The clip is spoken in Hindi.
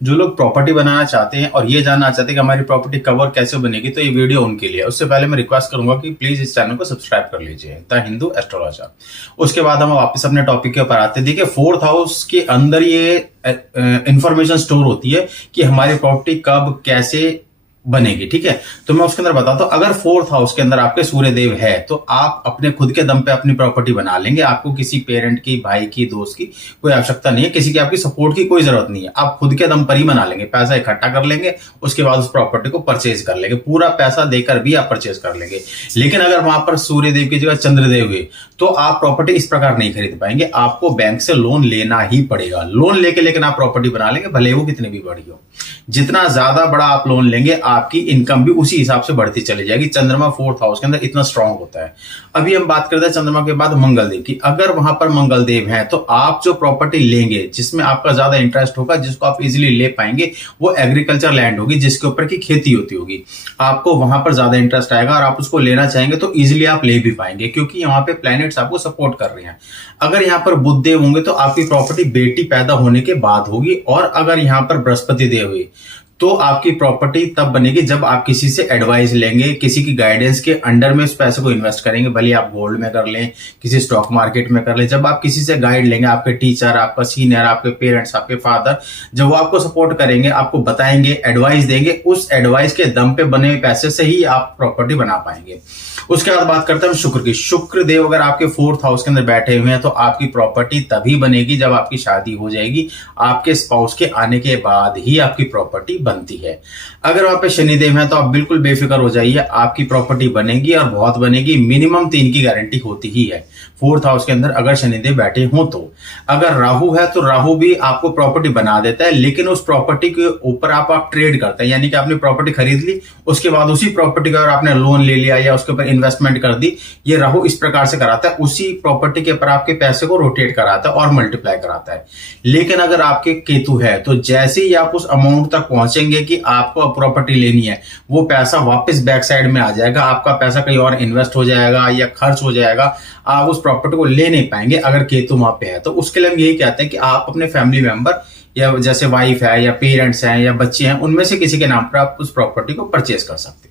जो लोग प्रॉपर्टी बनाना चाहते हैं और ये जानना चाहते हैं कि हमारी प्रॉपर्टी कब और कैसे बनेगी, तो ये वीडियो उनके लिए। उससे पहले मैं रिक्वेस्ट करूंगा कि प्लीज इस चैनल को सब्सक्राइब कर लीजिए, द हिंदू एस्ट्रोलॉजर। उसके बाद हम वापस अपने टॉपिक के ऊपर आते हैं। देखिए, फोर्थ हाउस के अंदर ये इंफॉर्मेशन स्टोर होती है कि हमारी प्रॉपर्टी कब कैसे बनेगी। ठीक है, तो मैं उसके अंदर बताता हूं। अगर फोर्थ हाउस के अंदर आपके सूर्य देव है तो आप अपने खुद के दम पे अपनी प्रॉपर्टी बना लेंगे। आपको किसी पेरेंट की, भाई की, दोस्त की कोई आवश्यकता नहीं है, किसी की आपकी सपोर्ट की कोई जरूरत नहीं है। आप खुद के दम पर ही बना लेंगे, पैसा इकट्ठा कर लेंगे, उसके बाद उस प्रॉपर्टी को परचेज कर लेंगे, पूरा पैसा देकर भी आप परचेज कर लेंगे। लेकिन अगर वहां पर सूर्य देव की जगह चंद्रदेव हुए तो आप प्रॉपर्टी इस प्रकार नहीं खरीद पाएंगे। आपको बैंक से लोन लेना ही पड़ेगा। लोन लेके लेकिन आप प्रॉपर्टी बना लेंगे, भले वो कितनी भी बड़ी हो। जितना ज्यादा बड़ा आप लोन लेंगे, आपकी इनकम भी उसी हिसाब से बढ़ती चली जाएगी। चंद्रमा फोर्थ हाउस के अंदर इतना स्ट्रांग होता है। अभी हम बात करते हैं चंद्रमा के बाद मंगल देव की। अगर वहां पर मंगल देव है तो आप जो प्रॉपर्टी लेंगे, जिसमें आपका ज्यादा इंटरेस्ट होगा, जिसको आप इजीली ले पाएंगे, वो एग्रीकल्चर लैंड होगी, जिसके ऊपर की खेती होती होगी। आपको वहां पर ज्यादा इंटरेस्ट आएगा और आप उसको लेना चाहेंगे तो इजीली आप ले भी पाएंगे, क्योंकि यहाँ पे प्लैनेट्स आपको सपोर्ट कर रहे हैं। अगर यहाँ पर बुध देव होंगे तो आपकी प्रॉपर्टी बेटी पैदा होने के बाद होगी। और अगर यहाँ पर बृहस्पति देव हुई तो आपकी प्रॉपर्टी तब बनेगी जब आप किसी से एडवाइस लेंगे, किसी की गाइडेंस के अंडर में उस पैसे को इन्वेस्ट करेंगे। भले आप गोल्ड में कर लें, किसी स्टॉक मार्केट में कर लें। जब आप किसी से गाइड लेंगे, आपके टीचर, आपका सीनियर, आपके पेरेंट्स, आपके फादर, जब वो आपको सपोर्ट करेंगे, आपको बताएंगे, एडवाइस देंगे, उस एडवाइस के दम पे बने हुए पैसे से ही आप प्रॉपर्टी बना पाएंगे। उसके बाद बात करते हैं शुक्र की। शुक्र देव अगर आपके फोर्थ हाउस के अंदर बैठे हुए हैं तो आपकी प्रॉपर्टी तभी बनेगी जब आपकी शादी हो जाएगी। आपके स्पाउस के आने के बाद ही आपकी प्रॉपर्टी बनती है। अगर वहां पे शनिदेव है तो आप बिल्कुल बेफिक्र हो जाइए, आपकी प्रॉपर्टी बनेगी और बहुत बनेगी। मिनिमम 3 की गारंटी होती ही है फोर्थ हाउस के अंदर अगर शनिदेव बैठे हो तो। अगर राहु है तो राहु भी आपको प्रॉपर्टी बना देता है, लेकिन उस प्रॉपर्टी के ऊपर आप ट्रेड करते हैं। यानी कि आपने प्रॉपर्टी खरीद ली, उसके बाद उसी प्रॉपर्टी का आपने लोन ले लिया या उसके ऊपर इन्वेस्टमेंट कर दी। ये राहु इस प्रकार से कराता है, उसी प्रॉपर्टी के ऊपर आपके पैसे को रोटेट कराता है और मल्टीप्लाई कराता है। लेकिन अगर आपके केतु है तो जैसे ही आप उस अमाउंट तक पहुंचेंगे कि आपको प्रॉपर्टी लेनी है, वो पैसा वापस बैक साइड में आ जाएगा। आपका पैसा कहीं और इन्वेस्ट हो जाएगा या खर्च हो जाएगा। आप उस प्रॉपर्टी को ले नहीं पाएंगे अगर केतु वहां पे है। तो उसके लिए हम यही कहते हैं कि आप अपने फैमिली मेंबर या जैसे वाइफ है या पेरेंट्स हैं या बच्चे हैं, उनमें से किसी के नाम पर आप उस प्रॉपर्टी को परचेज कर सकते हैं।